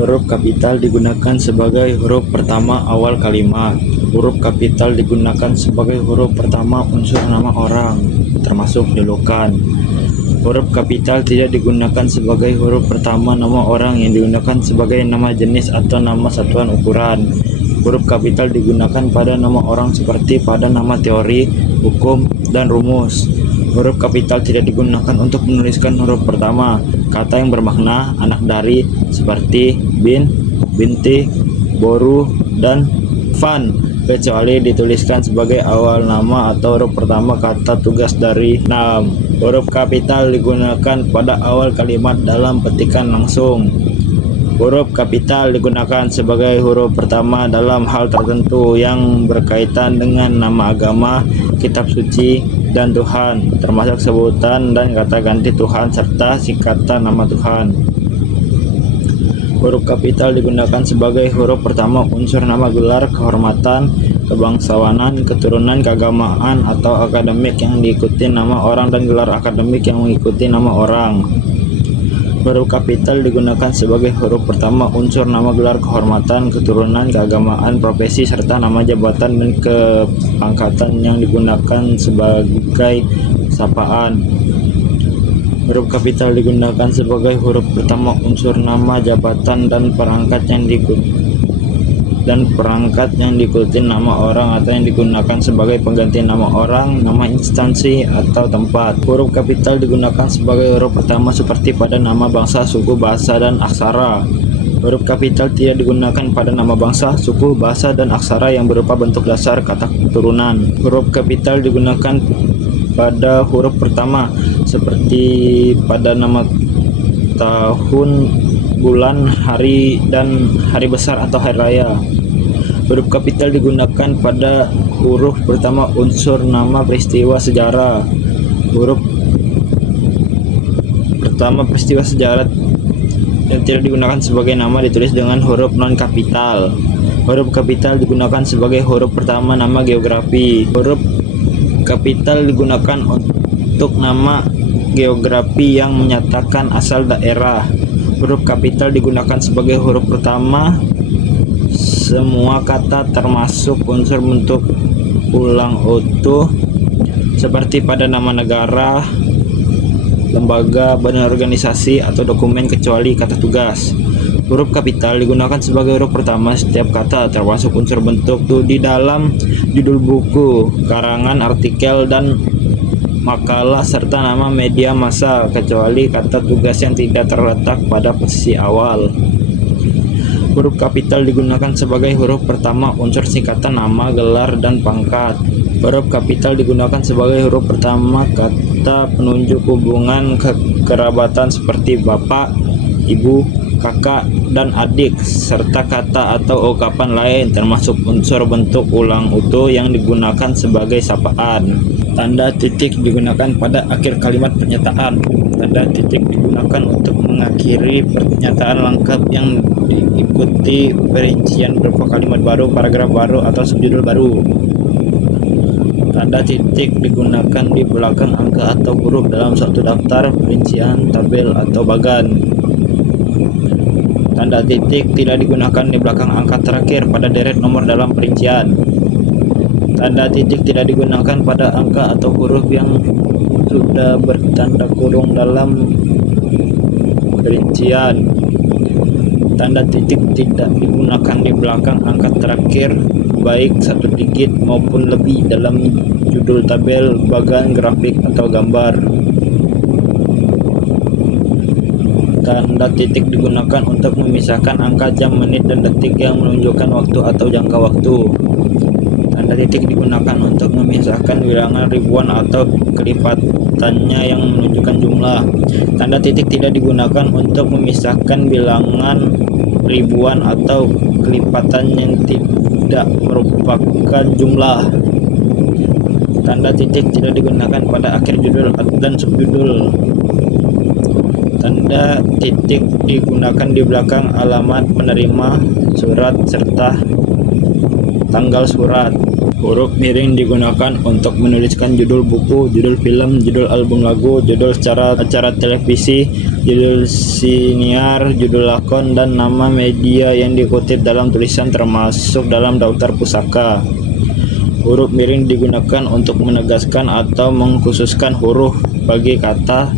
Huruf kapital digunakan sebagai huruf pertama awal kalimat. Huruf kapital digunakan sebagai huruf pertama unsur nama orang, termasuk julukan. Huruf kapital tidak digunakan sebagai huruf pertama nama orang yang digunakan sebagai nama jenis atau nama satuan ukuran. Huruf kapital digunakan pada nama orang seperti pada nama teori, hukum, dan rumus. Huruf kapital tidak digunakan untuk menuliskan huruf pertama kata yang bermakna anak dari seperti bin, binti, boru, dan van, kecuali dituliskan sebagai awal nama atau huruf pertama kata tugas dari nam. Huruf kapital digunakan pada awal kalimat dalam petikan langsung. Huruf kapital digunakan sebagai huruf pertama dalam hal tertentu yang berkaitan dengan nama agama, kitab suci, dan Tuhan, termasuk sebutan dan kata ganti Tuhan serta singkatan nama Tuhan. Huruf kapital digunakan sebagai huruf pertama unsur nama gelar kehormatan, kebangsawanan, keturunan, keagamaan, atau akademik yang diikuti nama orang dan gelar akademik yang mengikuti nama orang. Huruf kapital digunakan sebagai huruf pertama unsur nama gelar kehormatan, keturunan, keagamaan, profesi, serta nama jabatan dan kepangkatan yang digunakan sebagai sapaan. Huruf kapital digunakan sebagai huruf pertama unsur nama jabatan dan perangkat yang diikuti nama orang atau yang digunakan sebagai pengganti nama orang, nama instansi, atau tempat. Huruf kapital digunakan sebagai huruf pertama seperti pada nama bangsa, suku, bahasa, dan aksara. Huruf kapital tidak digunakan pada nama bangsa, suku, bahasa, dan aksara yang berupa bentuk dasar kata keturunan. Huruf kapital digunakan pada huruf pertama seperti pada nama tahun, bulan, hari, dan hari besar atau hari raya. Huruf kapital digunakan pada huruf pertama unsur nama peristiwa sejarah. Huruf pertama peristiwa sejarah yang tidak digunakan sebagai nama ditulis dengan huruf non kapital. Huruf kapital digunakan sebagai huruf pertama nama geografi. Huruf kapital digunakan untuk nama geografi yang menyatakan asal daerah. Huruf kapital digunakan sebagai huruf pertama semua kata termasuk unsur bentuk ulang utuh seperti pada nama negara, lembaga, badan organisasi, atau dokumen kecuali kata tugas. Huruf kapital digunakan sebagai huruf pertama setiap kata termasuk unsur bentuk di dalam judul buku, karangan, artikel, dan makalah serta nama media massa kecuali kata tugas yang tidak terletak pada posisi awal. Huruf kapital digunakan sebagai huruf pertama unsur singkatan nama, gelar, dan pangkat. Huruf kapital digunakan sebagai huruf pertama kata penunjuk hubungan kekerabatan seperti bapak, ibu, kakak, dan adik, serta kata atau ungkapan lain termasuk unsur bentuk ulang utuh yang digunakan sebagai sapaan. Tanda titik digunakan pada akhir kalimat pernyataan. Tanda titik digunakan untuk mengakhiri pernyataan lengkap yang diikuti perincian berupa kalimat baru, paragraf baru, atau subjudul baru. Tanda titik digunakan di belakang angka atau huruf dalam suatu daftar, perincian, tabel, atau bagan. Tanda titik tidak digunakan di belakang angka terakhir pada deret nomor dalam perincian. Tanda titik tidak digunakan pada angka atau huruf yang sudah bertanda kurung dalam perincian. Tanda titik tidak digunakan di belakang angka terakhir baik satu digit maupun lebih dalam judul tabel, bagan, grafik, atau gambar. Tanda titik digunakan untuk memisahkan angka jam, menit, dan detik yang menunjukkan waktu atau jangka waktu. Tanda titik digunakan untuk memisahkan bilangan ribuan atau kelipatannya yang menunjukkan jumlah. Tanda titik tidak digunakan untuk memisahkan bilangan ribuan atau kelipatan yang tidak merupakan jumlah. Tanda titik tidak digunakan pada akhir judul dan subjudul. Tanda titik digunakan di belakang alamat penerima surat serta tanggal surat. Huruf miring digunakan untuk menuliskan judul buku, judul film, judul album lagu, judul acara televisi, judul siniar, judul lakon, dan nama media yang dikutip dalam tulisan termasuk dalam daftar pusaka. Huruf miring digunakan untuk menegaskan atau mengkhususkan huruf bagi kata,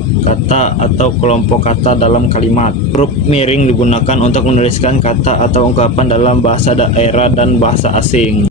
atau kelompok kata dalam kalimat. Huruf miring digunakan untuk menuliskan kata atau ungkapan dalam bahasa daerah dan bahasa asing.